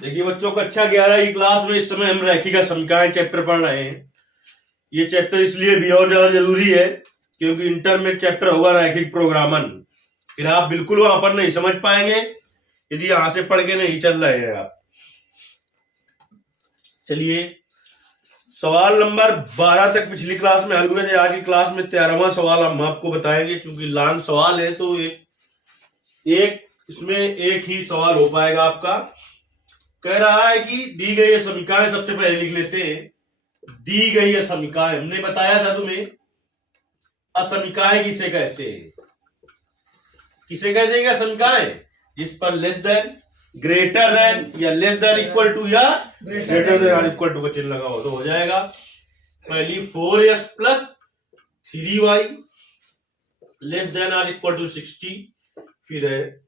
देखिए बच्चों, कक्षा 11 की क्लास में इस समय हम रैखिक समीकरण चैप्टर पढ़ रहे हैं। ये चैप्टर इसलिए भी और ज्यादा जरूरी है क्योंकि इंटर में चैप्टर होगा रैखिक प्रोग्रामन। फिर आप बिल्कुल वहां पर नहीं समझ पाएंगे यदि यहां से पढ़ के नहीं चल रहे हैं आप। चलिए, सवाल नंबर 12 तक पिछली क्लास में हल हुए थे। आज की क्लास में 13वां सवाल हम आपको बताएंगे। क्योंकि लॉन्ग सवाल है तो एक इसमें एक ही सवाल हो पाएगा आपका। कह रहा है कि दी गई समीकरण, सबसे पहले लिख लेते हैं। दी गई समीकरण, हमने बताया था तुम्हें असमीकरण किसे कहते हैं। किसे कहते हैं असमीकरण? जिस पर लेस देन, ग्रेटर देन या लेस देन इक्वल टू या ग्रेटर देन और इक्वल टू का चिन्ह लगा हो तो हो जाएगा। पहली 4x plus 3y less then और इक्वल टू 60। फिर है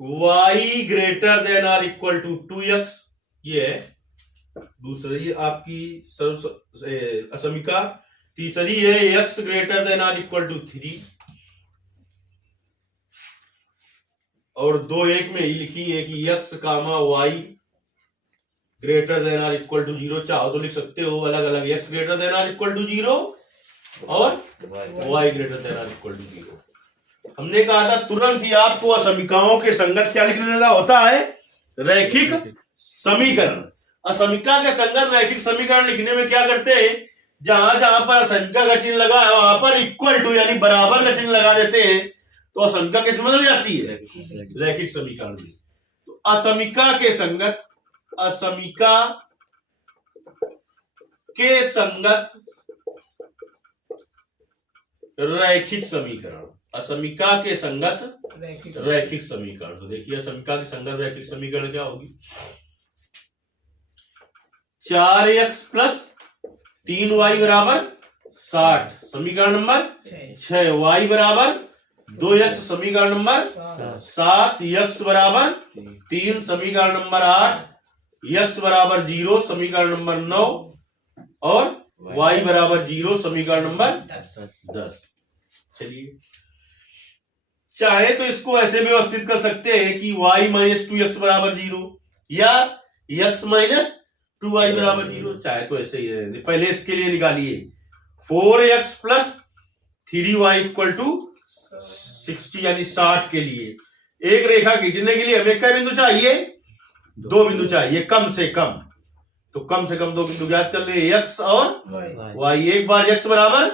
y ग्रेटर देन और इक्वल टू 2x। ये है दूसरी आपकी असमीका। तीसरी है x ग्रेटर देन और इक्वल टू 3। और 2-1 में ही लिखी है कि x कामा y ग्रेटर देन और इक्वल टू 0। चाहो तो लिख सकते हो अलग अलग, x ग्रेटर देन और इक्वल टू 0 और y ग्रेटर देन और इक्वल टू 0। हमने कहा था तुरंत ही आपको असमीकाओं के संगत क्या लिखने का होता है? रैखिक समीकरण। असमीका के संगत रैखिक समीकरण लिखने में क्या करते हैं? जहां जहां पर असमीका का चिन्ह लगा है वहां पर इक्वल टू यानी बराबर का चिन्ह लगा देते हैं तो असमीका किसमें बदल जाती है? रैखिक समीकरण में। तो असमीका के संगत, असमीका के संगत रैखिक समीकरण, असमीका के संगत रैखिक समीकरण। तो देखिए असमीका के संगत रैखिक समीकरण क्या होगी? 4x प्लस 3y बराबर 60 समीकरण नंबर 6। y बराबर 2x समीकरण नंबर 7। x बराबर 3 समीकरण नंबर 8। x बराबर 0 समीकरण नंबर 9 और y बराबर 0 समीकरण नंबर 10। चलिए, चाहे तो इसको ऐसे व्यवस्थित कर सकते हैं कि y माइनस 2x बराबर 0 या x माइनस 2y बराबर 0। चाहे तो ऐसे ही रहने। पहले इसके लिए निकालिए 4x plus 3y equal to 60 यानी 60 के लिए एक रेखा खींचने के लिए हमें क्या बिंदु चाहिए? 2 बिंदु चाहिए कम से कम। तो कम से कम 2 बिंदु ज्ञात कर ले, x और y। एक बार x बराबर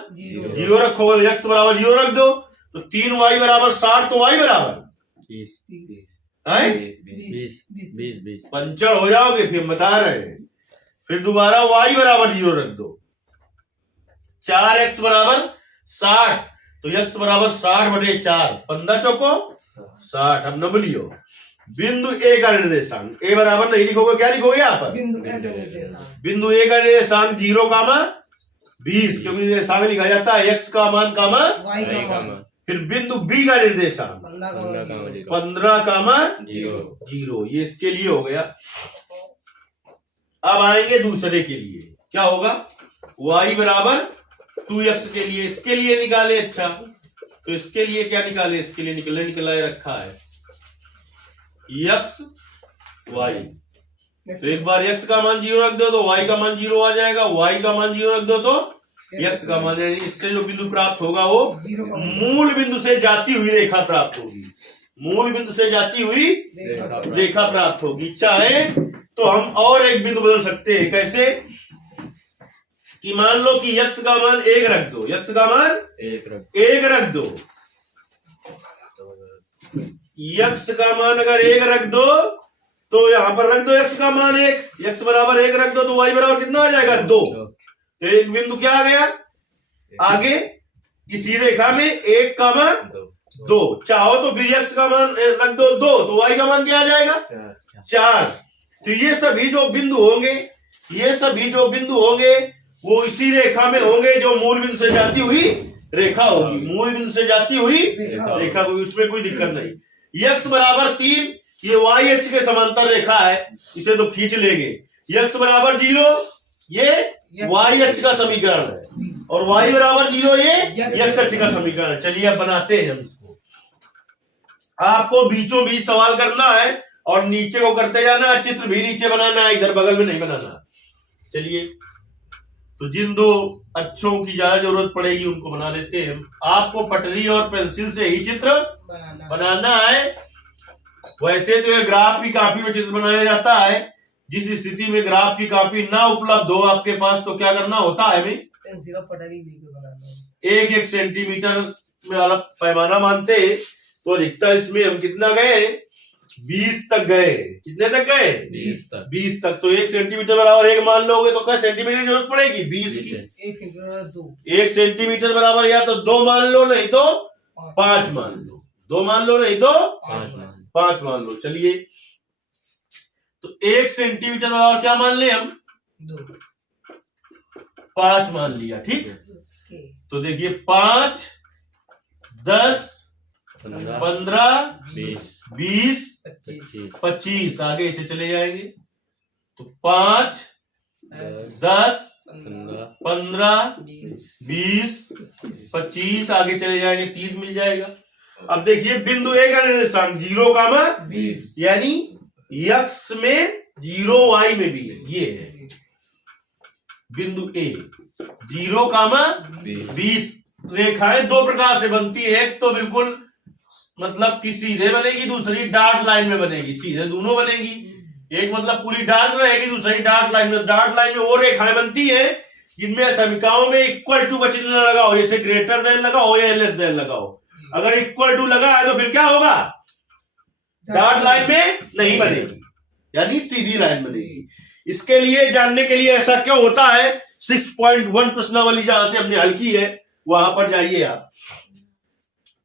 0 रखो, x बराबर 0 रख दो तो 3y बराबर 60 तो y बराबर 20 पंचर हो जाओगे। फिर हम बता रहे हैं। फिर दोबारा y बराबर 0 रख दो। 4x बराबर 60 तो x बराबर 60/4 15 चौको 60। अब न भूलियो बिंदु ए का निर्देशांक। ए बराबर नहीं लिखोगे, क्या लिखोगे यहाँ पर? बिंदु ए का निर्देशांक 0,20 क्योंकि निर्देशांक लिखा जाता है x का मान कामा y का मान। फिर बिंदु बी का निर्देशांक 15,0। ये इसके लिए हो गया। अब आएंगे दूसरे के लिए। क्या होगा? y बराबर 2x के लिए। इसके लिए निकाले। अच्छा, तो इसके लिए क्या निकाले? इसके लिए निकला रखा है x y। तो एक बार x का मान 0 रख दो तो y का मान 0 आ जाएगा। y का मान 0 रख दो तो x का मान, यानी इससे जो बिंदु प्राप्त होगा वो मूल बिंदु से जाती हुई रेखा प्राप्त होगी। मूल बिंदु से जाती हुई रेखा प्राप्त होगी। चाहे तो हम और एक बिंदु बदल सकते हैं। कैसे? कि मान लो कि x का मान 1 रख दो। x का मान 1 रख दो। x का मान अगर 1 रख दो तो यहां पर रख दो x का मान 1। x बराबर 1 रख दो तो y बराबर कितना आ जाएगा? 2। तो एक बिंदु क्या आ गया आगे इसी रेखा में? 1 का मान 2। चाहो तो फिर x का मान रख दो 2 तो y का मान क्या आ जाएगा? 4। तो ये सभी जो बिंदु होंगे वो इसी रेखा में होंगे जो मूल बिंदु से जाती हुई रेखा होगी। मूल बिंदु से जाती हुई रेखा होगी, उसमें कोई दिक्कत नहीं। x बराबर 3 ये y अक्ष के समांतर रेखा है, इसे तो खींच लेंगे। x बराबर 0 ये y अक्ष का समीकरण है और y बराबर 0 ये x अक्ष का समीकरण है। चलिए अब बनाते हैं हम इसको। आपको बीचों बीच सवाल करना है और नीचे को करते जाना, चित्र भी नीचे बनाना है, इधर बगल में नहीं बनाना। चलिए, तो जिन दो अक्षों की ज्यादा जरूरत पड़ेगी उनको बना लेते हैं। आपको पटरी और पेंसिल से ही चित्र बनाना है। वैसे तो ये ग्राफ की कॉपी में चित्र बनाया जाता है। जिस स्थिति में ग्राफ की कॉपी ना उपलब्ध हो आपके पास, तो क्या करना होता है हमें, पटरी बनाना, 1-1 सेंटीमीटर में अलग पैमाना मानते हैं। तो अधिकतर इसमें हम कितना गए, 20 तक गए। कितने तक गए, 20 तक। तो 1 सेंटीमीटर बराबर 1 मान लोगे तो क्या सेंटीमीटर की जरूरत पड़ेगी, 20 की। 1 सेंटीमीटर बराबर या तो 2 मान लो, नहीं तो 5 मान लो। 2 मान लो, नहीं तो 5 मान लो। चलिए, तो 1 सेंटीमीटर बराबर क्या मान ले हम, 5 मान लिया। ठीक, तो देखिए 5, 10, 15, 20, 25, आगे इसे चले जाएंगे। तो 5, 10, 15, 20, 25, आगे चले जाएंगे, 30 मिल जाएगा। अब देखिए बिंदु ए का निर्देशांक 0, यानी x में 0, y में 20, ये है बिंदु ए। 0, 20 रेखाएं दो प्रकार से बनती है। एक तो बिल्कुल मतलब कि सीधे बनेगी, दूसरी डार्ट लाइन में बनेगी। सीधे दोनों बनेगी, एक मतलब पूरी डार्ट रहेगी, दूसरी डार्ट लाइन में। डार्ट लाइन में वो रेखाएं बनती है जिनमें समीकरणों में इक्वल टू का चिन्ह लगाओ, जैसे ग्रेटर देन लगाओ या लेस देन लगाओ। अगर इक्वल टू लगा है तो फिर क्या होगा, डार्ट लाइन में नहीं बनेगी, यानी सीधी लाइन बनेगी। इसके लिए जानने के लिए ऐसा क्यों होता है, 6.1 प्रश्नावली जहां से हमने हल की है वहां पर जाइए आप।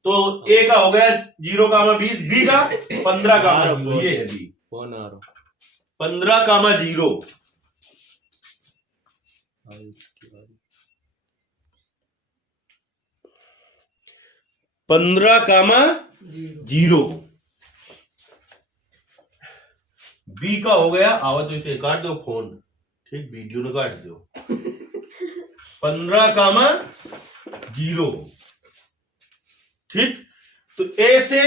तो ए का हो गया 0, 20, बी का 15, ये है बी 15, 0 बी का हो गया, आवा तो इसे काट दो फोन, ठीक, वीडियो ने काट दो। 15, 0, ठीक। तो ए से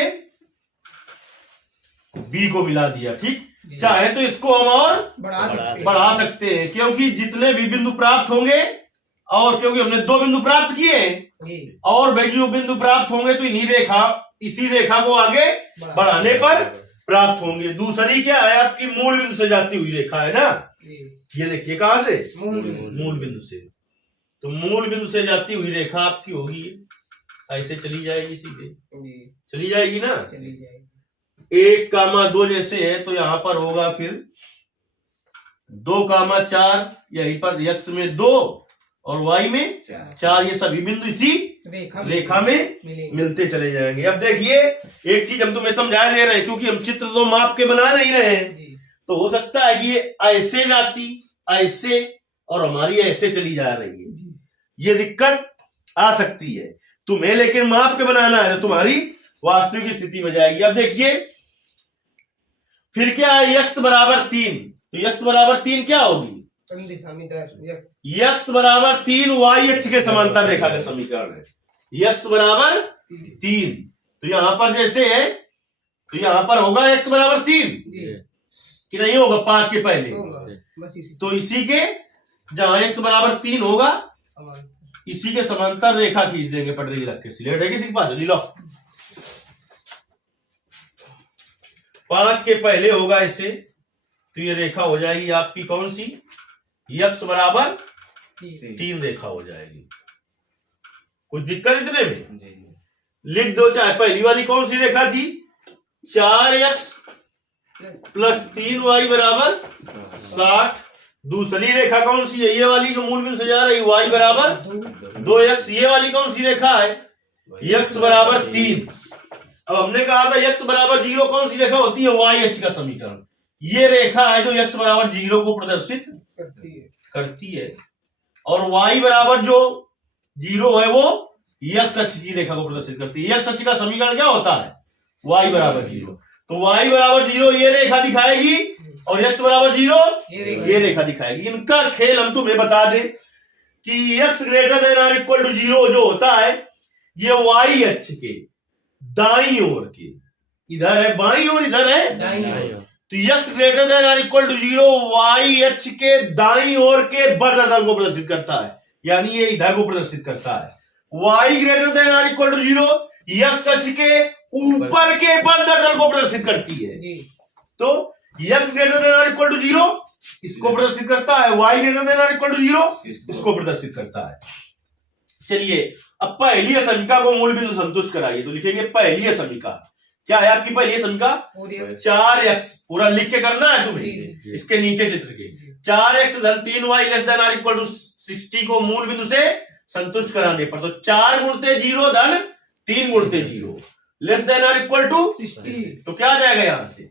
बी को मिला दिया, ठीक। चाहे तो इसको हम और बढ़ा सकते हैं, क्योंकि जितने भी बिंदु प्राप्त होंगे, और क्योंकि हमने 2 बिंदु प्राप्त किए, और भाई जो बिंदु प्राप्त होंगे तो इसी रेखा को आगे बढ़ाने पर प्राप्त होंगे। दूसरी क्या है, आपकी मूल बिंदु से जाती हुई रेखा है ना, ये देखिए कहां से, मूल बिंदु से। तो मूल बिंदु से जाती हुई रेखा आपकी होगी ऐसे चली जाएगी, सीधे चली जाएगी ना। 1, 2 जैसे है तो यहां पर होगा फिर 2, 4, यहीं पर x में 2 और y में 4, ये सभी बिंदु इसी रेखा में मिलते चले जाएंगे। अब देखिए एक चीज हम तुम्हें समझा दे रहे हैं, क्योंकि हम चित्र तो माप के बना नहीं रहे हैं, तो हो सकता है कि ये ऐसे जाती, ऐसे, और हमारी ऐसे चली जा रही है, ये दिक्कत आ सकती है तुम्हें। लेकिन माप के बनाना है तो तुम्हारी वास्तविक स्थिति में जाएगी। अब देखिए फिर क्या है, x बराबर 3, तो x बराबर 3 क्या होगी, x बराबर 3 y अक्ष के समांतर रेखा का समीकरण है। x बराबर 3, तो यहां पर जैसे है तो यहां पर होगा x बराबर 3 कि नहीं होगा, 5 के पहले, तो इसी के जहां x बराबर 3 होगा इसी के समांतर रेखा खींच देंगे पटरी रख के। स्लेट है किसी के पास, लो 5 के पहले होगा इसे, तो ये रेखा हो जाएगी आपकी कौन सी, x बराबर 3 रेखा हो जाएगी। कुछ दिक्कत इतने में, लिख दो। चाहे पहली वाली कौन सी रेखा थी, 4x प्लस 3y बराबर 60। दूसरी रेखा कौन सी है, ये वाली जो मूल बिंदु से जा रही, y बराबर 2x। ये वाली कौन सी रेखा है, x बराबर 3। अब हमने कहा था x बराबर 0 कौन सी रेखा होती है, y अक्ष का समीकरण। ये रेखा है जो x बराबर 0 को प्रदर्शित करती है, और y बराबर जो 0 है वो x अक्ष की रेखा को प्रदर्शित करती है। x अक्ष का समीकरण क्या होता है, y बराबर 0। तो y बराबर 0 ये रेखा दिखाएगी, और x बराबर 0 ये रेखा दिखाएगी। इनका खेल हम तुम्हें बता दें कि x ग्रेटर देन और इक्वल टू 0 जो होता है, ये y अक्ष के दाईं ओर के, इधर है बाईं ओर, इधर है दाईं ओर, तो x greater than or equal to 0 y अक्ष के दाईं ओर के बंद तल को प्रदर्शित करता है, यानी ये इधर को प्रदर्शित करता है। y greater than or equal to 0 x अक्ष के ऊपर के बंद तल को प्रदर्शित करती है। तो x greater than or equal to 0 इसको प्रदर्शित करता है, y greater than or equal to 0 इसको प्रदर्शित करता है। चलिए अब पहली समीका को मूल बिंदु संतुष्ट कराइए, तो लिखेंगे पहली समीका। क्या है आपकी पहली समीका? 4x पूरा लिख के करना है तुम्हें, इसके नीचे चित्र के 4x धन 3y less than or equal to 60 को मूल बिंदु से संतुष्ट कराने पर, तो 4 गुणते 0 धन 3 गुणते 0 less than or equal to 60, तो क्या आ जाएगा यहां से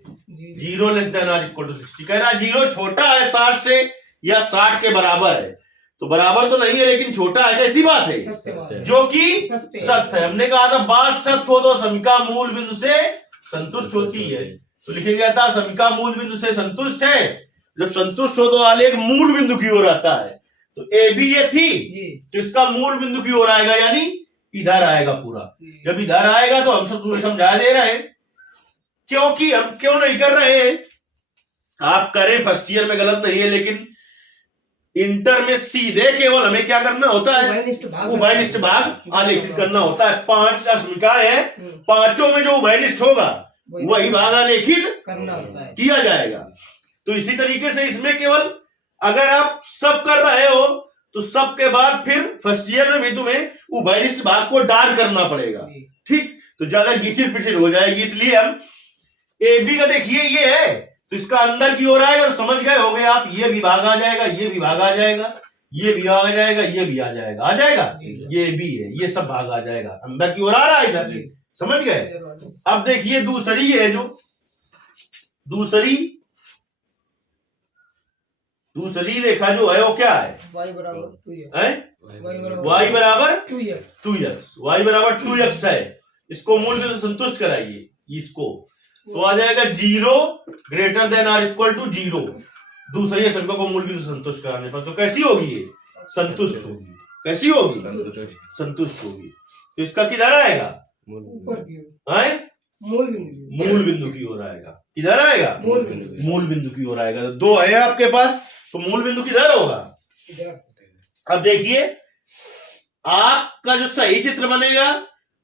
0 less than or equal to 60। कह रहा है 0 छोटा है 60 से या 60 के बराबर है, तो बराबर तो नहीं है लेकिन छोटा है, कैसी बात है? जो कि सत्य है। हमने कहा था बात सत्य हो तो समीका मूल बिंदु से संतुष्ट होती है, तो लिखेंगे था समीका मूल बिंदु से संतुष्ट है। जब संतुष्ट हो तो आलेख मूल बिंदु की ओर आता है, तो ए बी ये थी तो इसका मूल बिंदु की ओर आएगा, यानी इधर आएगा पूरा। जब इधर आएगा तो हम सब तुम्हें समझा दे रहे हैं, क्योंकि हम क्यों नहीं कर रहे हैं, आप करें फर्स्ट ईयर में गलत नहीं है, लेकिन इंटर में सीधे केवल हमें क्या करना होता है? उभयनिष्ठ भाग आलेखित करना होता है। 5 समीकाएं हैं, पांचों में जो उभयनिष्ठ होगा वही भाग आलेखित करना होता है, किया जाएगा। तो इसी तरीके से इसमें केवल अगर आप सब कर रहे हो तो सब के बाद फिर फर्स्ट ईयर में भी तुम्हें उभयनिष्ठ भाग को डाल करना पड़ेगा, ठीक? तो ज्यादा घिचिर पिचिर हो जाएगी, इसलिए हम ए बी का देखिए ये है तो इसका अंदर की ओर आएगा, और समझ गए होगे आप, ये भी भाग आ जाएगा, ये भी भाग आ जाएगा, ये भी आ जाएगा, ये भी आ जाएगा, आ जाएगा, ये भी है, ये सब भाग आ जाएगा, अंदर की ओर आ रहा है इधर, समझ गए? अब देखिए दूसरी है, जो दूसरी रेखा जो है वो क्या है? y बराबर 2x, y बराबर 2x है। इसको मूल बिंदु संतुष्ट कराइए इसको, तो आ जाएगा 0 greater than or equal to 0। दूसरी समीका को मूल बिंदु संतुष्ट कराने पर, तो कैसी होगी ये? संतुष्ट होगी। कैसी होगी? संतुष्ट होगी। तो इसका किधर आएगा? ऊपर की ओर, मूल बिंदु की ओर आएगा। किधर आएगा? मूल बिंदु की ओर आएगा। तो 2 है आपके पास, तो मूल बिंदु किधर होगा? अब देखिए आपका जो सही चित्र बनेगा,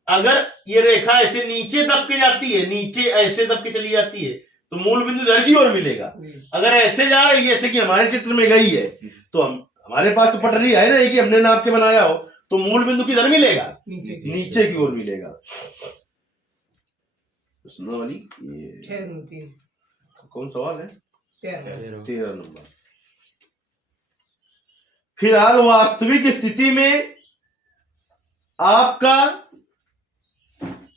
अगर ये रेखा ऐसे नीचे दब के जाती है, नीचे ऐसे दब के चली जाती है, तो मूल बिंदु इधर की ओर मिलेगा। अगर ऐसे जा रही है, जैसे कि हमारे चित्र में गई है, तो हमारे पास तो पटरी है ना कि हमने नाप के बनाया हो, तो मूल बिंदु किधर मिलेगा? नीचे की ओर मिलेगा। वाली ये कौन सवाल है? 13 नंबर। फिलहाल वास्तविक स्थिति में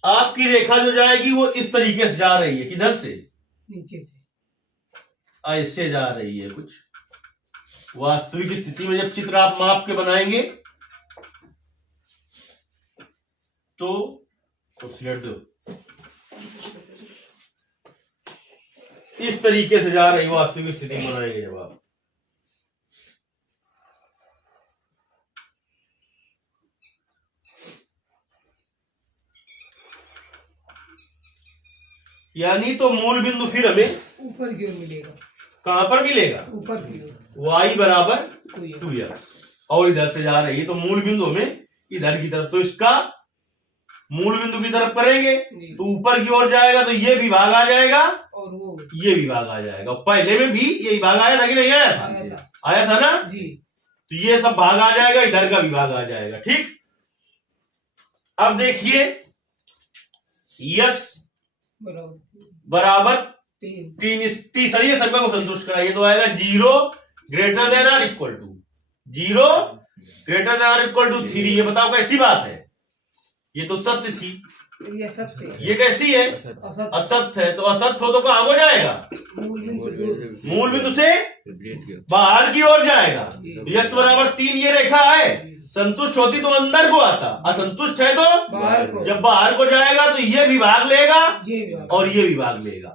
आपकी रेखा जो जाएगी वो इस तरीके से जा रही है, किधर से? नीचे से ऐसे जा रही है कुछ। वास्तविक स्थिति में जब चित्र आप माप के बनाएंगे तो दो इस तरीके से जा रही वास्तविक स्थिति में बनाएंगे जब आप। यानी तो मूल बिंदु फिर हमें ऊपर की ओर मिलेगा। कहां पर मिलेगा? ऊपर की ओर। y बराबर 2x, और इधर से जा रही है तो मूल बिंदु हमें इधर की तरफ, तो इसका मूल बिंदु की तरफ करेंगे तो ऊपर की ओर जाएगा, तो ये भी भाग आ जाएगा और वो ये भी भाग आ जाएगा। पहले में भी ये भाग आया था कि नहीं आया था? आया था ना जी। तो ये सब भाग आ जाएगा, इधर का भी भाग आ जाएगा, ठीक। अब देखिए x बराबर 3, इस तीसरी समीकरण को संतुष्ट कराइए, तो आएगा 0 greater than or equal to 0 greater than or equal to 3। ये बताओ कैसी बात है? ये तो सत्य थी, ये कैसी है? असत्य है। तो असत्य हो तो कहां को जाएगा? मूल बिंदु से बाहर की ओर जाएगा। तो x बराबर 3 ये रेखा है, संतुष्ट होती तो अंदर को आता, असंतुष्ट है तो बाहर को। जब बाहर को जाएगा तो ये भी भाग लेगा और ये भी भाग लेगा,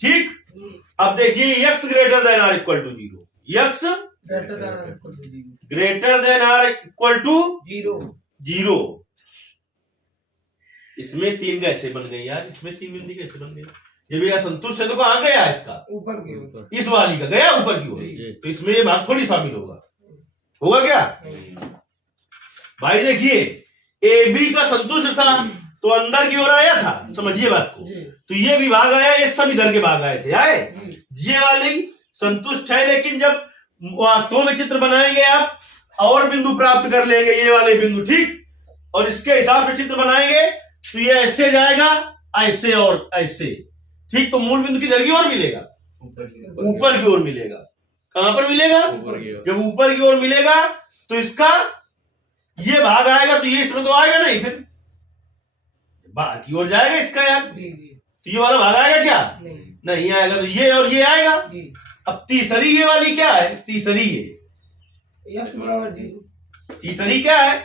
ठीक। अब देखिए x greater than or equal to 0, x greater than or equal to 0। इसमें 3 कैसे बन गई यार? इसमें 3 बिंदु कैसे बन गई? ये भी असंतुष्ट है तो कहाँ गया इसका, ऊपर की ओर। इस वाली का गया ऊपर की ओर, तो इसमें ये भाग थोड़ी शामिल होगा, होगा क्या भाई? देखिए ए बी का संतुष्ट था तो अंदर की ओर आया था, समझिए बात को, तो ये भी भाग आया, ये सब इधर के भाग आए थे, आए ये वाली संतुष्ट है। लेकिन जब वास्तव में चित्र बनाएंगे आप और बिंदु प्राप्त कर लेंगे, ये वाले बिंदु, ठीक, और इसके हिसाब से चित्र बनाएंगे तो ये ऐसे जाएगा, ऐसे और ऐसे, ठीक, तो मूल बिंदु किधर की ओर मिलेगा, ऊपर की ओर मिलेगा। कहां पर मिलेगा, जब ऊपर की ओर मिलेगा तो इसका ये भाग आएगा, तो ये इसमें तो आएगा नहीं, फिर बाहर की ओर जाएगा इसका यार, तो ये वाला भाग आएगा क्या, नहीं आएगा, तो ये और ये आएगा। अब तीसरी ये वाली क्या है, तीसरी ये x बराबर 0, तीसरी क्या है,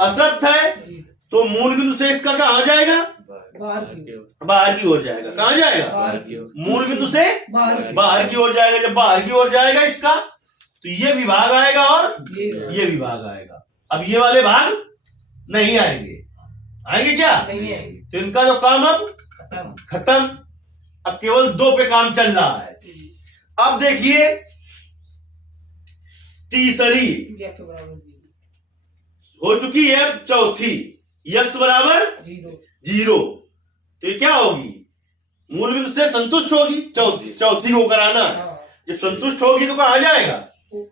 असत है, तो मूल बिंदु से इसका कहाँ जाएगा, बाहर की ओर जाएगा। कहाँ जाएगा, मूल बिंदु से बाहर की ओर जाएगा। जब बाहर की ओर जाएगा इसका तो ये भी भाग आएगा और ये भी भाग आएगा। अब ये वाले भाग नहीं आएंगे, आएंगे क्या, नहीं आएंगे, तो इनका जो काम अब खत्म। अब केवल दो पे काम चल रहा है। अब देखिए तीसरी x बराबर 0, हो चुकी है, अब चौथी x बराबर 0, तो ये क्या होगी, मूल बिंदु से संतुष्ट होगी, चौथी को कराना। जब संतुष्ट होगी तो कहाँ जाएगा,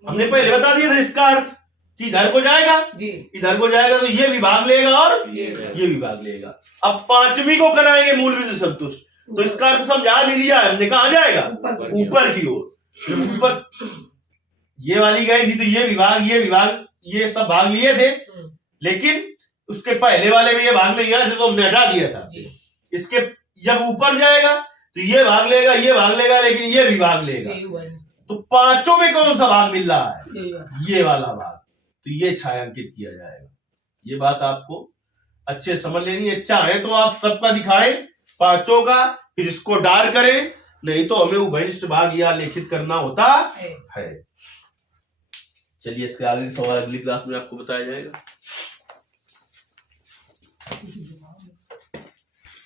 हमने पहले बता दिया था इसका अर्थ कि इधर को जाएगा, इधर को जाएगा तो ये भी भाग लेगा और ये भी भाग लेगा। अब पांचवी को कराएंगे मूल बिंदु संतुष्ट, तो इसका अर्थ समझा नहीं दिया है हमने, कहाँ जाएगा, ऊपर की ओर। ऊपर ये वाली गई थी तो ये विभाग, ये विभाग, ये सब भाग लिए थे, लेकिन उसके पहले वाले में ये भाग नहीं आए थे तो हमने हटा दिया था। इसके जब ऊपर जाएगा तो ये भाग लेगा, ये भाग लेगा, लेकिन ये भी भाग लेगा। तो पांचों में कौन सा भाग मिल रहा है, ये वाला भाग, तो ये छायांकित किया जाएगा। ये बात आपको अच्छे समझ लेनी है। चाहे तो आप सबका दिखाएं पांचों का, फिर इसको डार करें, नहीं तो हमें उभयनिष्ठ भाग या लेखित करना होता है। चलिए इसके आगे सवाल अगली क्लास में आपको बताया जाएगा।